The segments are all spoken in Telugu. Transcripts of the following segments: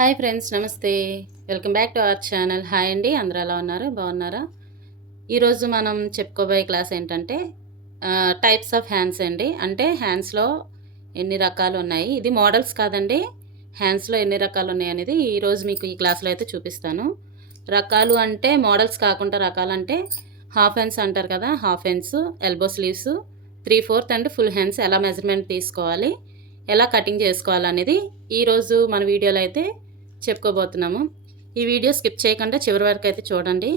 హాయ్ ఫ్రెండ్స్ నమస్తే. Welcome back to our channel. Hi అండి అందరూ ఎలా ఉన్నారు? బాగున్నారా? ఈరోజు మనం చెప్పుకోబోయే క్లాస్ ఏంటంటే టైప్స్ ఆఫ్ హ్యాండ్స్ అండి. అంటే హ్యాండ్స్లో ఎన్ని రకాలు ఉన్నాయి? ఇది మోడల్స్ కాదండి. హ్యాండ్స్లో ఎన్ని రకాలు ఉన్నాయి అనేది ఈరోజు మీకు ఈ క్లాస్లో అయితే చూపిస్తాను. రకాలు అంటే మోడల్స్ కాకుండా రకాలు అంటే హాఫ్ హ్యాండ్స్ అంటారు కదా half hands elbow sleeves three fourth and full hands ఎలా మెజర్మెంట్ తీసుకోవాలి ఎలా కటింగ్ చేసుకోవాలనేది ఈరోజు మన వీడియోలో అయితే చెప్పుకోబోతున్నాము. ఈ వీడియో స్కిప్ చేయకుండా చివరి వరకు అయితే చూడండి.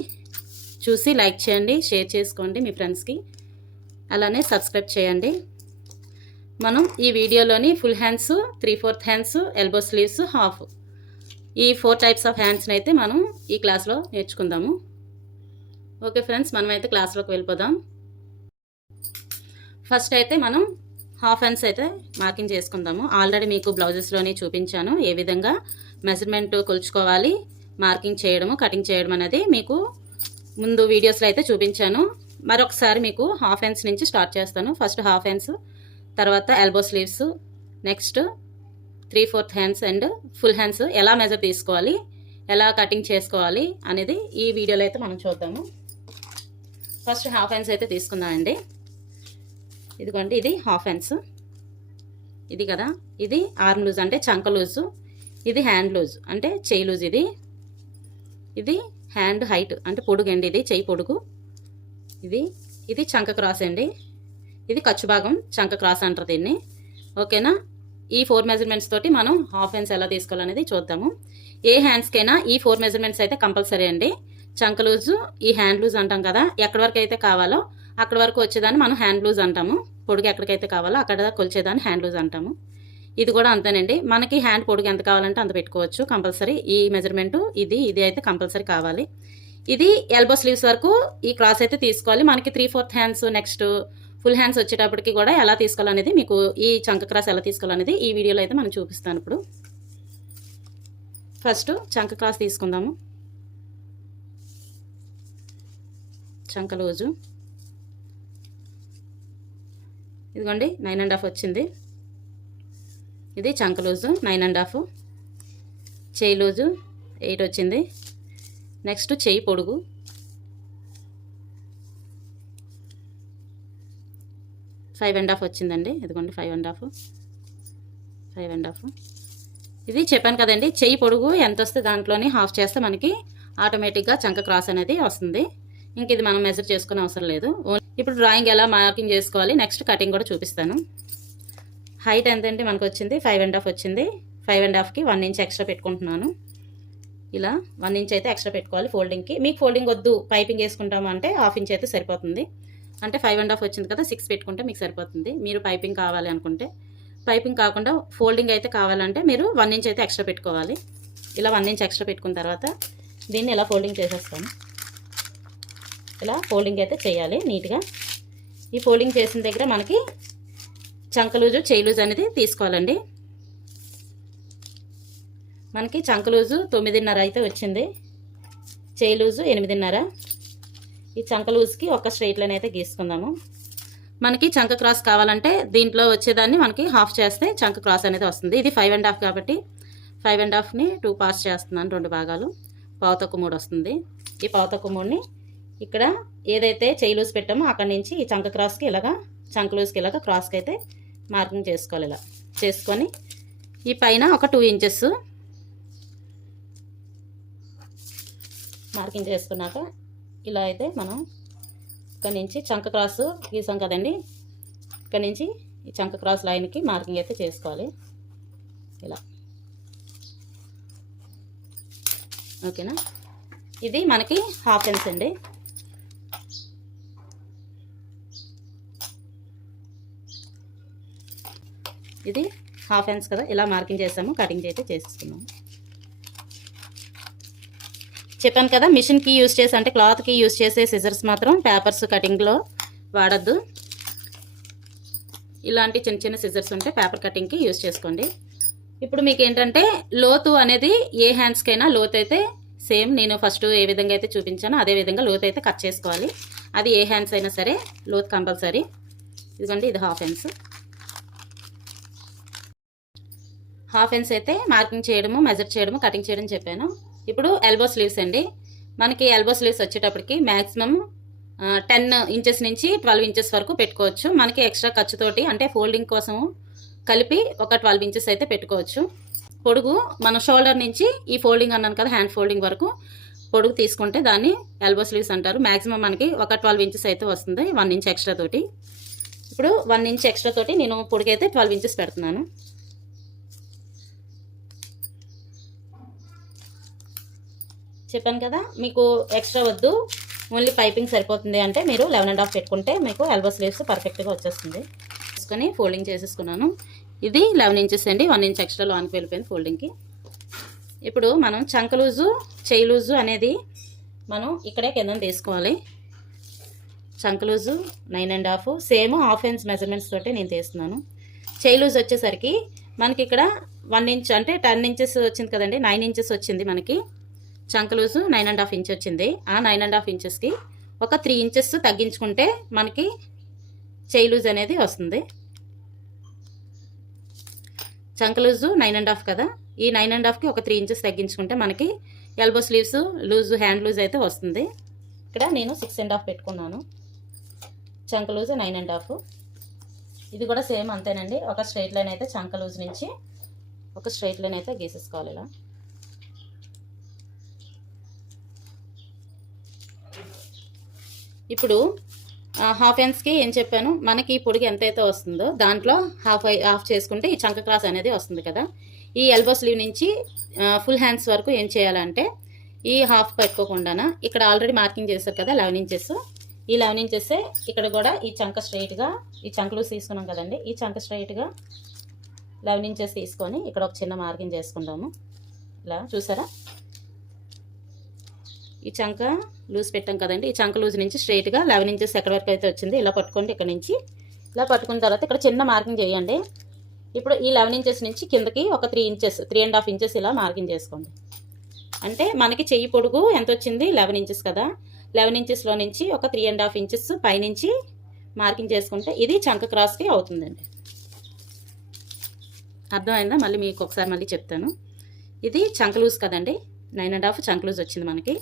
చూసి లైక్ చేయండి షేర్ చేసుకోండి మీ ఫ్రెండ్స్కి. అలానే సబ్స్క్రైబ్ చేయండి. మనం ఈ వీడియోలోని full hands three fourth hands elbow sleeves half ఈ ఫోర్ టైప్స్ ఆఫ్ హ్యాండ్స్ని అయితే మనం ఈ క్లాస్లో నేర్చుకుందాము. ఓకే ఫ్రెండ్స్ మనమైతే క్లాస్లోకి వెళ్ళిపోదాం. ఫస్ట్ అయితే మనం హాఫ్ హ్యాండ్స్ అయితే మార్కింగ్ చేసుకుందాము. ఆల్రెడీ మీకు బ్లౌజెస్లోని చూపించాను ఏ విధంగా. మెజర్మెంట్ కొలుచుకోవాలి. మార్కింగ్ చేయడము కటింగ్ చేయడం అనేది మీకు ముందు వీడియోస్లో అయితే చూపించాను. మరొకసారి మీకు హాఫ్ హ్యాండ్స్ నుంచి స్టార్ట్ చేస్తాను. ఫస్ట్ హాఫ్ హ్యాండ్స్ తర్వాత elbow sleeves next three fourth hands and full hands ఎలా మెజర్ తీసుకోవాలి ఎలా కటింగ్ చేసుకోవాలి అనేది ఈ వీడియోలో అయితే మనం చూద్దాము. ఫస్ట్ హాఫ్ హ్యాండ్స్ అయితే తీసుకుందామండి. ఇదిగోండి ఇది హాఫ్ హ్యాండ్స్ ఇది కదా ఇది ఆర్మ్ లూజ్ అంటే చంక లూజు. ఇది హ్యాండ్ లూజ్ అంటే చెయ్యి లూజ్ ఇది. ఇది హ్యాండ్ హైట్ అంటే పొడుగు అండి ఇది చెయ్యి పొడుగు. ఇది ఇది చంక క్రాస్ అండి. ఇది ఖర్చు భాగం చంక క్రాస్ అంటారు దీన్ని. ఓకేనా ఈ ఫోర్ మెజర్మెంట్స్ తోటి మనం హాఫ్ హ్యాండ్స్ ఎలా తీసుకోవాలనేది చూద్దాము. ఏ హ్యాండ్స్కైనా ఈ ఫోర్ మెజర్మెంట్స్ అయితే కంపల్సరీ అండి. చంక లూజు ఈ హ్యాండ్ లూజ్ అంటాం కదా. ఎక్కడి వరకు అయితే కావాలో అక్కడ వరకు వచ్చేదాన్ని మనం హ్యాండ్ లూజ్ అంటాము. పొడుగు ఎక్కడికైతే కావాలో అక్కడ కొలిచేదాన్ని హ్యాండ్ లూజ్ అంటాము. ఇది కూడా అంతేనండి. మనకి హ్యాండ్ పొడుగు ఎంత కావాలంటే అంత పెట్టుకోవచ్చు కంపల్సరీ. ఈ మెజర్మెంటు ఇది ఇది అయితే కంపల్సరీ కావాలి. ఇది ఎల్బో స్లీవ్స్ వరకు ఈ క్రాస్ అయితే తీసుకోవాలి. మనకి three fourth hands next full hands వచ్చేటప్పటికి కూడా ఎలా తీసుకోవాలనేది మీకు ఈ చంక క్రాస్ ఎలా తీసుకోవాలనేది ఈ వీడియోలో అయితే మనం చూపిస్తాను ఇప్పుడు. ఫస్ట్ చంక క్రాస్ తీసుకుందాము. చంక లోజు. ఇదిగోండి నైన్ అండ్ హాఫ్ వచ్చింది. ఇది చంక లూజు నైన్ అండ్ హాఫ్ చేయి లూజు ఎయిట్ వచ్చింది. నెక్స్ట్ చేయి పొడుగు. ఫైవ్ అండ్ హాఫ్ వచ్చిందండి. ఇదిగోండి five and half five and half ఇది చెప్పాను కదండి చెయ్యి పొడుగు ఎంత వస్తే దాంట్లోనే హాఫ్ చేస్తే మనకి ఆటోమేటిక్గా చంక క్రాస్ అనేది వస్తుంది. ఇంక ఇది మనం మెజర్ చేసుకునే అవసరం లేదు. ఇప్పుడు డ్రాయింగ్ ఎలా మార్కింగ్ చేసుకోవాలి? నెక్స్ట్ కటింగ్ కూడా చూపిస్తాను. హైట్ ఎంత అంటే మనకు వచ్చింది ఫైవ్ అండ్ హాఫ్ వచ్చింది. ఫైవ్ అండ్ హాఫ్కి వన్ ఇంచ్ ఎక్స్ట్రా పెట్టుకుంటున్నాను. ఇలా వన్ ఇంచ్ అయితే ఎక్స్ట్రా పెట్టుకోవాలి ఫోల్డింగ్కి. మీకు ఫోల్డింగ్ వద్దు పైపింగ్ వేసుకుంటాము అంటే హాఫ్ ఇంచ్ అయితే సరిపోతుంది. అంటే ఫైవ్ అండ్ హాఫ్ వచ్చింది కదా సిక్స్ పెట్టుకుంటే మీకు సరిపోతుంది. మీరు పైపింగ్ కావాలి అనుకుంటే. పైపింగ్ కాకుండా ఫోల్డింగ్ అయితే కావాలంటే మీరు వన్ ఇంచ్ అయితే ఎక్స్ట్రా పెట్టుకోవాలి. ఇలా వన్ ఇంచ్ ఎక్స్ట్రా పెట్టుకున్న తర్వాత దీన్ని ఇలా ఫోల్డింగ్ చేసేస్తాము. ఇలా ఫోల్డింగ్ అయితే చేయాలి నీట్గా. ఈ ఫోల్డింగ్ చేసిన దగ్గర మనకి చంకలూజు చేయిలూజు అనేది తీసుకోవాలండి. మనకి చంకలూజు తొమ్మిదిన్నర అయితే వచ్చింది. చేయిలూజు ఎనిమిదిన్నర. ఈ చంకలూజుకి ఒక స్ట్రైట్ లైన్ అయితే గీసుకుందాము. మనకి చంక క్రాస్ కావాలంటే దీంట్లో వచ్చేదాన్ని మనకి హాఫ్ చేస్తే చంక క్రాస్ అనేది వస్తుంది. ఇది ఫైవ్ అండ్ హాఫ్ కాబట్టి ఫైవ్ అండ్ హాఫ్ని టూ పార్ట్స్ చేస్తున్నాను రెండు భాగాలు. పావుతొక్క మూడు వస్తుంది. ఈ పావుతొక్క మూడుని ఇక్కడ ఏదైతే చేయి లూజ్ పెట్టామో అక్కడి నుంచి ఈ చంక క్రాస్కి ఇలాగా చంక ఇలాగ ఇలాగా క్రాస్కి అయితే మార్కింగ్ చేసుకోవాలి ఇలా. చేసుకొని ఈ పైన ఒక టూ ఇంచెస్ మార్కింగ్ చేసుకున్నాక ఇలా అయితే మనం ఇక్కడ నుంచి చంక క్రాస్ గీసాం కదండి. ఇక్కడ నుంచి ఈ చంక క్రాస్ లైన్కి మార్కింగ్ అయితే చేసుకోవాలి. ఇలా. ఓకేనా? ఇది మనకి హాఫ్ ఇంచ్ అండి. ఇది హాఫ్ హ్యాండ్స్ కదా. ఇలా మార్కింగ్ చేసాము. కటింగ్ అయితే చేసేసుకున్నాము. చెప్పాను కదా మిషన్కి యూజ్ చేసి అంటే క్లాత్కి యూజ్ చేసే సిజర్స్ మాత్రం పేపర్స్ కటింగ్లో వాడద్దు. ఇలాంటి చిన్న చిన్న సిజర్స్ ఉంటే పేపర్ కటింగ్కి యూజ్ చేసుకోండి. ఇప్పుడు మీకు ఏంటంటే లోతు అనేది ఏ హ్యాండ్స్కైనా లోతు అయితే సేమ్ నేను ఫస్ట్ ఏ విధంగా అయితే చూపించానో అదే విధంగా లోతు అయితే కట్ చేసుకోవాలి. అది ఏ హ్యాండ్స్ అయినా సరే లోతు కంపల్సరీ ఇదిగోండి ఇది హాఫ్ హ్యాండ్స్ హాఫ్ ఎన్స్ అయితే మార్కింగ్ చేయడము మెజర్ చేయడము కటింగ్ చేయడం చెప్పాను. ఇప్పుడు ఎల్బో స్లీవ్స్ అండి. మనకి ఎల్బో స్లీవ్స్ వచ్చేటప్పటికి మ్యాక్సిమం టెన్ ఇంచెస్ నుంచి ట్వెల్వ్ ఇంచెస్ వరకు పెట్టుకోవచ్చు. మనకి ఎక్స్ట్రా ఖర్చుతోటి అంటే ఫోల్డింగ్ కోసం కలిపి ఒక ట్వెల్వ్ ఇంచెస్ అయితే పెట్టుకోవచ్చు. పొడుగు మన షోల్డర్ నుంచి ఈ ఫోల్డింగ్ అన్నాను కదా హ్యాండ్ ఫోల్డింగ్ వరకు పొడుగు తీసుకుంటే దాన్ని ఎల్బో స్లీవ్స్ అంటారు. మ్యాక్సిమం మనకి ఒక ట్వెల్వ్ ఇంచెస్ అయితే వస్తుంది వన్ ఇంచ్ ఎక్స్ట్రా తోటి. ఇప్పుడు వన్ ఇంచ్ ఎక్స్ట్రా తోటి నేను పొడుగు అయితే ట్వెల్వ్ ఇంచెస్ పెడుతున్నాను. చెప్పాను కదా మీకు ఎక్స్ట్రా వద్దు. ఓన్లీ పైపింగ్ సరిపోతుంది అంటే మీరు లెవెన్ అండ్ హాఫ్ పెట్టుకుంటే మీకు ఎల్బో స్లీవ్స్ పర్ఫెక్ట్గా వచ్చేస్తుంది. తీసుకొని ఫోల్డింగ్ చేసేసుకున్నాను. ఇది లెవెన్ ఇంచెస్ అండి వన్ ఇంచ్ ఎక్స్ట్రా లాన్కి వెళ్ళిపోయింది ఫోల్డింగ్కి ఇప్పుడు మనం చంక లూజు చేయి లూజు అనేది మనం ఇక్కడే కింద తీసుకోవాలి. చంక loose nine and half same half inch measurements తోటే నేను తీస్తున్నాను. చేయి లూజ్ వచ్చేసరికి మనకి ఇక్కడ వన్ ఇంచ్ అంటే టెన్ ఇంచెస్ వచ్చింది కదండి నైన్ ఇంచెస్ వచ్చింది మనకి. చంక loose nine and half inch వచ్చింది. ఆ నైన్ అండ్ హాఫ్ ఇంచెస్కి ఒక త్రీ ఇంచెస్ తగ్గించుకుంటే మనకి చేయి లూజ్ అనేది వస్తుంది. చంక లూజు నైన్ అండ్ హాఫ్ కదా. ఈ నైన్ అండ్ హాఫ్కి ఒక త్రీ ఇంచెస్ తగ్గించుకుంటే మనకి elbow sleeves loose hand loose అయితే వస్తుంది. ఇక్కడ నేను సిక్స్ అండ్ హాఫ్ పెట్టుకున్నాను. చంక లూజ్ నైన్ అండ్ హాఫ్ ఇది కూడా సేమ్ అంతేనండి. ఒక స్ట్రైట్ లైన్ అయితే చంక లూజ్ నుంచి ఒక స్ట్రైట్ లైన్ అయితే గీసేసుకోవాలి ఇలా. ఇప్పుడు హాఫ్ హ్యాండ్స్కి ఏం చెప్పాను? మనకి పొడిగి ఎంతైతే వస్తుందో దాంట్లో హాఫ్ హాఫ్ చేసుకుంటే ఈ చంక క్రాస్ అనేది వస్తుంది కదా. ఈ ఎల్బో స్లీవ్ నుంచి ఫుల్ హ్యాండ్స్ వరకు ఏం చేయాలంటే ఈ హాఫ్ పెట్టుకోకుండా ఇక్కడ ఆల్రెడీ మార్కింగ్ చేశారు కదా లెవెన్ ఇంచెస్ ఈ లెవెన్ ఇంచెస్ ఇక్కడ కూడా ఈ చంక స్ట్రైట్గా ఈ చంకలు తీసుకున్నాం కదండి ఈ చంక స్ట్రైట్గా లెవెన్ ఇంచెస్ తీసుకొని ఇక్కడ ఒక చిన్న మార్కింగ్ చేసుకుందాము. ఇలా చూసారా? ఈ చంక లూజ్ పెట్టాం కదండి. ఈ చంక లూజ్ నుంచి స్ట్రైట్గా లెవెన్ ఇంచెస్ ఎక్కడి వరకు అయితే వచ్చింది ఇలా పట్టుకోండి ఇక్కడ నుంచి. ఇలా పట్టుకున్న తర్వాత ఇక్కడ చిన్న మార్కింగ్ చేయండి. ఇప్పుడు ఈ లెవెన్ ఇంచెస్ నుంచి కిందకి ఒక three inches three and half inches ఇలా మార్కింగ్ చేసుకోండి. అంటే మనకి చెయ్యి పొడుగు ఎంత వచ్చింది? లెవెన్ ఇంచెస్ కదా. లెవెన్ ఇంచెస్లో నుంచి ఒక త్రీ అండ్ హాఫ్ ఇంచెస్ పైనుంచి మార్కింగ్ చేసుకుంటే ఇది చంక క్రాస్కి అవుతుందండి. అర్థమైందా? మళ్ళీ మీకు ఒకసారి మళ్ళీ చెప్తాను. ఇది చంక లూజ్ కదండి. నైన్ అండ్ హాఫ్ చంక లూజ్ వచ్చింది మనకి.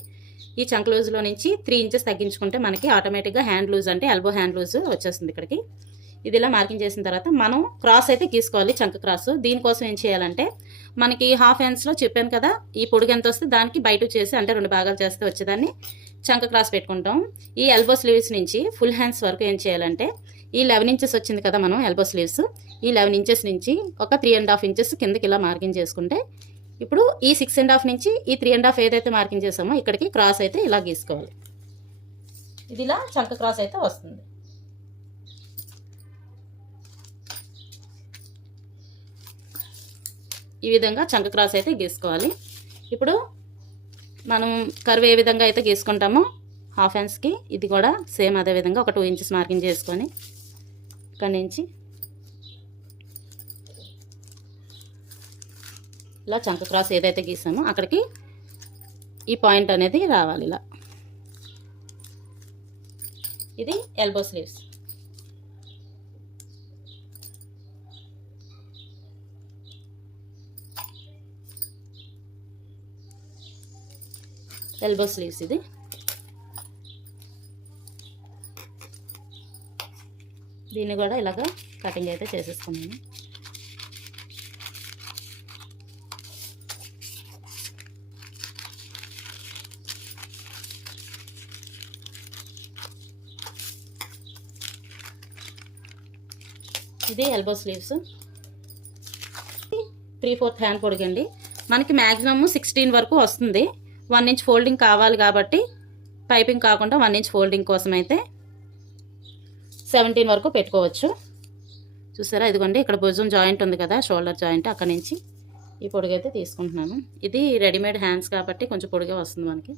ఈ చంక లూజ్లో నుంచి త్రీ ఇంచెస్ తగ్గించుకుంటే మనకి ఆటోమేటిక్గా హ్యాండ్ లూజ్ అంటే ఎల్బో హ్యాండ్ లూజ్ వచ్చేస్తుంది ఇక్కడికి. ఇది ఇలా మార్కింగ్ చేసిన తర్వాత మనం క్రాస్ అయితే గీసుకోవాలి చంక క్రాస్ దీనికోసం ఏం చేయాలంటే మనకి హాఫ్ హ్యాండ్స్లో చెప్పాను కదా ఈ పొడుగు ఎంత వస్తే దానికి బయట చేసి అంటే రెండు భాగాలు చేస్తే వచ్చేదాన్ని. చంక క్రాస్ పెట్టుకుంటాం. ఈ ఎల్బో స్లీవ్స్ నుంచి ఫుల్ హ్యాండ్స్ వరకు ఏం చేయాలంటే ఈ లెవెన్ ఇంచెస్ వచ్చింది కదా మనం ఎల్బో స్లీవ్స్ ఈ లెవెన్ ఇంచెస్ నుంచి ఒక త్రీ అండ్ హాఫ్ ఇంచెస్ కిందకి ఇలా మార్కింగ్ చేసుకుంటే ఇప్పుడు ఈ సిక్స్ అండ్ హాఫ్ నుంచి ఈ త్రీ అండ్ హాఫ్ ఏదైతే మార్కింగ్ చేసామో ఇక్కడికి క్రాస్ అయితే ఇలా గీసుకోవాలి. ఇది ఇలా చంక క్రాస్ అయితే వస్తుంది. ఈ విధంగా చంక క్రాస్ అయితే గీసుకోవాలి. ఇప్పుడు మనం కర్వ్ ఏ విధంగా అయితే గీసుకుంటామో హాఫ్ హ్యాండ్స్కి ఇది కూడా సేమ్ అదే విధంగా ఒక టూ ఇంచెస్ మార్కింగ్ చేసుకొని ఇక్కడి నుంచి ఇలా చంక క్రాస్ ఏదైతే గీసామో అక్కడికి ఈ పాయింట్ అనేది రావాలి ఇలా. ఇది ఎల్బో స్లీవ్స్ ఎల్బో స్లీవ్స్ ఇది. దీన్ని కూడా ఇలాగ కటింగ్ అయితే చేసేసుకున్నాను. ఇది elbow sleeves three fourth hand పొడిగండి. మనకి మ్యాక్సిమమ్ సిక్స్టీన్ వరకు వస్తుంది. వన్ ఇంచ్ ఫోల్డింగ్ కావాలి కాబట్టి పైపింగ్ కాకుండా వన్ ఇంచ్ ఫోల్డింగ్ కోసం అయితే సెవెంటీన్ వరకు పెట్టుకోవచ్చు. చూసారా? ఇదిగోండి ఇక్కడ భుజం జాయింట్ ఉంది కదా షోల్డర్ జాయింట్ అక్కడ నుంచి ఈ పొడుగైతే తీసుకుంటున్నాను. ఇది రెడీమేడ్ హ్యాండ్స్ కాబట్టి కొంచెం పొడిగా వస్తుంది మనకి.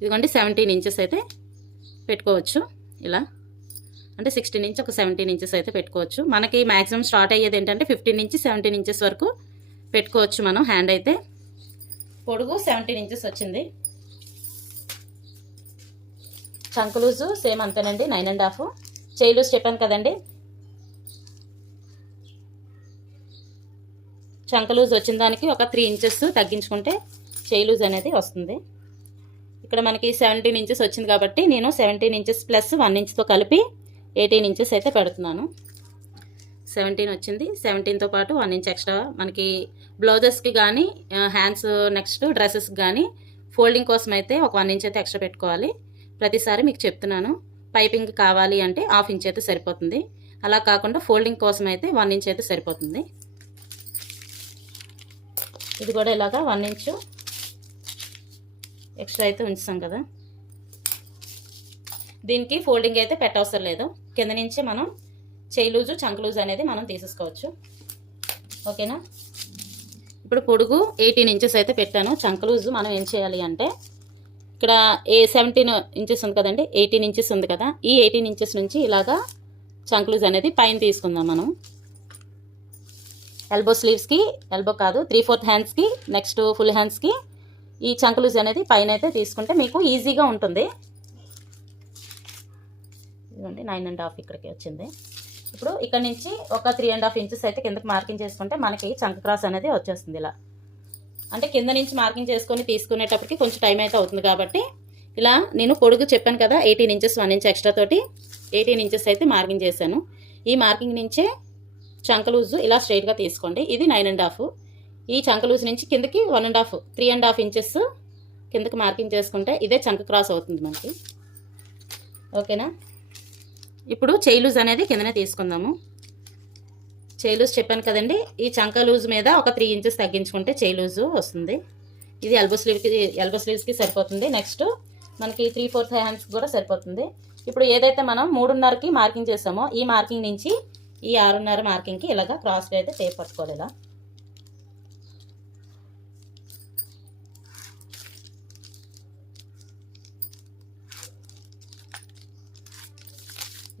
ఇదిగోండి సెవెంటీన్ ఇంచెస్ అయితే పెట్టుకోవచ్చు. ఇలా. అంటే సిక్స్టీన్ ఇంచ్ ఒక సెవెంటీన్ ఇంచెస్ అయితే పెట్టుకోవచ్చు. మనకి మ్యాక్సిమం స్టార్ట్ అయ్యేది ఏంటంటే ఫిఫ్టీన్ నుంచి సెవెంటీన్ ఇంచెస్ వరకు పెట్టుకోవచ్చు మనం హ్యాండ్ అయితే. పొడుగు సెవెంటీన్ ఇంచెస్ వచ్చింది. చంకులూజు సేమ్ అంతేనండి నైన్ అండ్ హాఫ్ చేయి చెప్పాను కదండి. చంకలూజ్ వచ్చిన దానికి ఒక త్రీ ఇంచెస్ తగ్గించుకుంటే చేయి లూజ్ అనేది వస్తుంది. ఇక్కడ మనకి సెవెంటీన్ ఇంచెస్ వచ్చింది కాబట్టి నేను సెవెంటీన్ ఇంచెస్ ప్లస్ వన్ ఇంచ్తో కలిపి ఎయిటీన్ ఇంచెస్ అయితే పెడుతున్నాను. సెవెంటీన్ వచ్చింది. సెవెంటీన్తో పాటు వన్ ఇంచ్ ఎక్స్ట్రా మనకి బ్లౌజెస్కి కానీ హ్యాండ్స్ నెక్స్ట్ డ్రెస్సెస్కి కానీ ఫోల్డింగ్ కోసం అయితే ఒక వన్ ఇంచ్ అయితే ఎక్స్ట్రా పెట్టుకోవాలి. ప్రతిసారి మీకు చెప్తున్నాను. పైపింగ్ కావాలి అంటే హాఫ్ ఇంచ్ అయితే సరిపోతుంది. అలా కాకుండా ఫోల్డింగ్ కోసం అయితే వన్ ఇంచ్ అయితే సరిపోతుంది. ఇది కూడా ఇలాగా వన్ ఇంచు ఎక్స్ట్రా అయితే ఉంచుతాం కదా. దీనికి ఫోల్డింగ్ అయితే పెట్టవసరం లేదు. కింద నుంచి మనం చేయి లూజు చంక లూజు అనేది మనం తీసేసుకోవచ్చు. ఓకేనా? ఇప్పుడు పొడుగు ఎయిటీన్ ఇంచెస్ అయితే పెట్టాను. చంక లూజు మనం ఏం చేయాలి అంటే ఇక్కడ ఏ సెవెంటీన్ ఇంచెస్ ఉంది కదండి ఎయిటీన్ ఇంచెస్ ఉంది కదా ఈ ఎయిటీన్ ఇంచెస్ నుంచి ఇలాగా చంక లూజ్ అనేది పైన తీసుకుందాం మనం. ఎల్బో స్లీవ్స్కి ఎల్బో కాదు త్రీ ఫోర్త్ హ్యాండ్స్కి నెక్స్ట్ ఫుల్ హ్యాండ్స్కి ఈ చంక లూజ్ అనేది పైన అయితే తీసుకుంటే మీకు ఈజీగా ఉంటుంది. ఇదిగోండి నైన్ అండ్ హాఫ్ ఇక్కడికి వచ్చింది. ఇప్పుడు ఇక్కడ నుంచి ఒక త్రీ అండ్ హాఫ్ ఇంచెస్ అయితే కిందకి మార్కింగ్ చేసుకుంటే మనకి చంక క్రాస్ అనేది వచ్చేస్తుంది ఇలా. అంటే కింద నుంచి మార్కింగ్ చేసుకొని తీసుకునేటప్పటికి కొంచెం టైం అయితే అవుతుంది కాబట్టి ఇలా నేను పొడుగు చెప్పాను కదా eighteen inches one inch extra తోటి ఎయిటీన్ ఇంచెస్ అయితే మార్కింగ్ చేశాను. ఈ మార్కింగ్ నుంచే చంక లూజు ఇలా స్ట్రైట్గా తీసుకోండి. ఇది నైన్ అండ్ హాఫ్ ఈ చంక లూజ్ నుంచి కిందకి one and half three and half inches కిందకి మార్కింగ్ చేసుకుంటే ఇదే చంక క్రాస్ అవుతుంది మనకి. ఓకేనా ఇప్పుడు చేయి లూజ్ అనేది కిందనే తీసుకుందాము. చేయి లూజ్ చెప్పాను కదండి ఈ చంక లూజ్ మీద ఒక త్రీ ఇంచెస్ తగ్గించుకుంటే చేయి లూజు వస్తుంది. ఇది ఎల్బో స్లీవ్కి ఎల్బో స్లీవ్స్కి సరిపోతుంది. నెక్స్ట్ మనకి త్రీ ఫోర్త్ హ్యాండ్స్కి కూడా సరిపోతుంది. ఇప్పుడు ఏదైతే మనం మూడున్నరకి మార్కింగ్ చేసామో ఈ మార్కింగ్ నుంచి ఈ ఆరున్నర మార్కింగ్కి ఇలాగ క్రాస్గా అయితే టేప్ పట్టుకోవాలి ఇలా.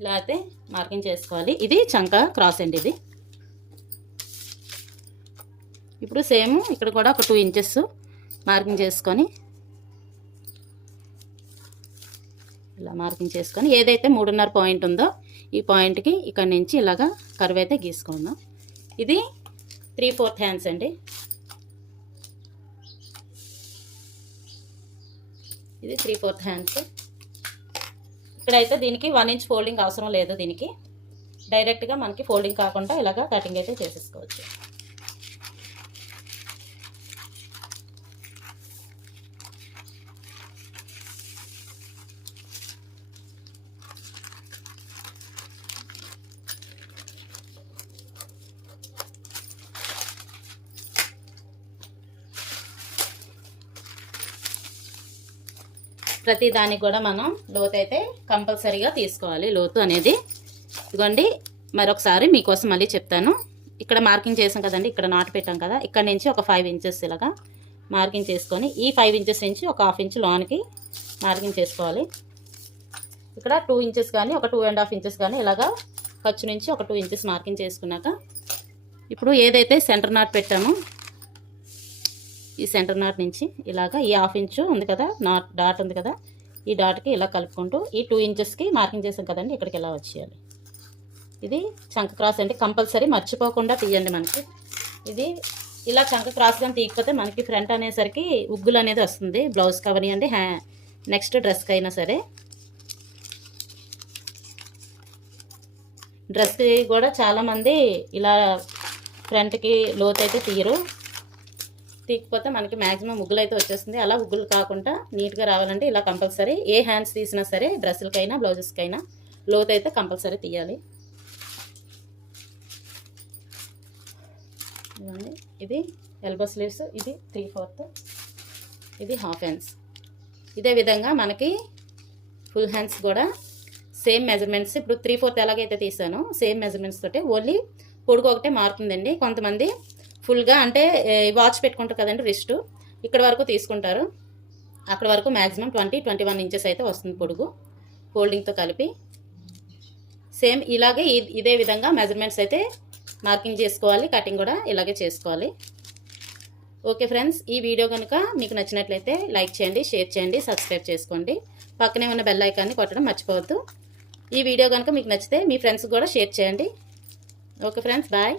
ఇలా అయితే మార్కింగ్ చేసుకోవాలి. ఇది చంక క్రాస్ అండి ఇది. ఇప్పుడు సేమ్ ఇక్కడ కూడా ఒక టూ ఇంచెస్ మార్కింగ్ చేసుకొని ఇలా మార్కింగ్ చేసుకొని ఏదైతే మూడున్నర పాయింట్ ఉందో ఈ పాయింట్కి ఇక్కడ నుంచి ఇలాగా కర్వ్ అయితే గీసుకుందాం. ఇది త్రీ ఫోర్త్ హ్యాండ్స్ అండి. ఇది త్రీ ఫోర్త్ హ్యాండ్స్ ఇక్కడైతే దీనికి వన్ ఇంచ్ ఫోల్డింగ్ అవసరం లేదు దీనికి. డైరెక్ట్గా మనకి ఫోల్డింగ్ కాకుండా ఇలాగా కటింగ్ అయితే చేసేసుకోవచ్చు. ప్రతి దానికి కూడా మనం లోతు అయితే కంపల్సరీగా తీసుకోవాలి. లోతు అనేది. ఇదిగోండి మరొకసారి మీకోసం మళ్ళీ చెప్తాను. ఇక్కడ మార్కింగ్ చేసాం కదండి ఇక్కడ నాటు పెట్టాం కదా ఇక్కడ నుంచి ఒక ఫైవ్ ఇంచెస్ ఇలాగా మార్కింగ్ చేసుకొని ఈ ఫైవ్ ఇంచెస్ నుంచి ఒక హాఫ్ ఇంచ్ లోనికి మార్కింగ్ చేసుకోవాలి. ఇక్కడ టూ ఇంచెస్ కానీ ఒక టూ అండ్ హాఫ్ ఇంచెస్ కానీ ఇలాగా ఖర్చు నుంచి ఒక టూ ఇంచెస్ మార్కింగ్ చేసుకున్నాక ఇప్పుడు ఏదైతే సెంటర్ నాట్ పెట్టామో ఈ సెంటర్ నాట్ నుంచి ఇలాగా ఈ హాఫ్ ఇంచు ఉంది కదా నాట్ డాట్ ఉంది కదా ఈ డాట్కి ఇలా కలుపుకుంటూ ఈ టూ ఇంచెస్కి మార్కింగ్ చేసాం కదండి ఇక్కడికి ఇలా వచ్చేయాలి. ఇది చంక క్రాస్ అంటే కంపల్సరీ మర్చిపోకుండా తీయండి మనకి. ఇది ఇలా చంక క్రాస్ కానీ తీయకపోతే మనకి ఫ్రంట్ అనేసరికి ఉగ్గులు అనేది వస్తుంది బ్లౌజ్ కవర్ అండి హ్యా నెక్స్ట్ డ్రెస్కి అయినా సరే. డ్రెస్కి కూడా చాలామంది ఇలా ఫ్రంట్కి లోతు అయితే తీయరు. తీకపోతే మనకి మ్యాక్సిమం ముగ్గులు అయితే వచ్చేస్తుంది. అలా ముగ్గులు కాకుండా నీట్గా రావాలంటే ఇలా కంపల్సరీ ఏ హ్యాండ్స్ తీసినా సరే డ్రెస్సులకైనా బ్లౌజెస్కైనా లోత్ అయితే కంపల్సరీ తీయాలి. ఇది ఎల్బో స్లీవ్స్ ఇది త్రీ ఫోర్త్ ఇది హాఫ్ హ్యాండ్స్ ఇదే విధంగా మనకి ఫుల్ హ్యాండ్స్ కూడా సేమ్ మెజర్మెంట్స్ ఇప్పుడు త్రీ ఫోర్త్ ఎలాగైతే తీసానో సేమ్ మెజర్మెంట్స్ తోటి ఓన్లీ పొడుగు ఒకటే మారుతుందండి. కొంతమంది ఫుల్గా అంటే వాచ్ పెట్టుకుంటారు కదండి రిస్ట్. ఇక్కడ వరకు తీసుకుంటారు. అక్కడ వరకు maximum twenty twenty one inches అయితే వస్తుంది పొడుగు. ఫోల్డింగ్తో కలిపి. సేమ్ ఇలాగే ఇదే విధంగా మెజర్మెంట్స్ అయితే మార్కింగ్ చేసుకోవాలి కటింగ్ కూడా ఇలాగే చేసుకోవాలి. ఓకే ఫ్రెండ్స్ ఈ వీడియో కనుక మీకు నచ్చినట్లయితే లైక్ చేయండి షేర్ చేయండి సబ్స్క్రైబ్ చేసుకోండి. పక్కనే ఉన్న బెల్ ఐకాన్ని కొట్టడం మర్చిపోవద్దు. ఈ వీడియో కనుక మీకు నచ్చితే మీ ఫ్రెండ్స్కి కూడా షేర్ చేయండి. Okay friends bye.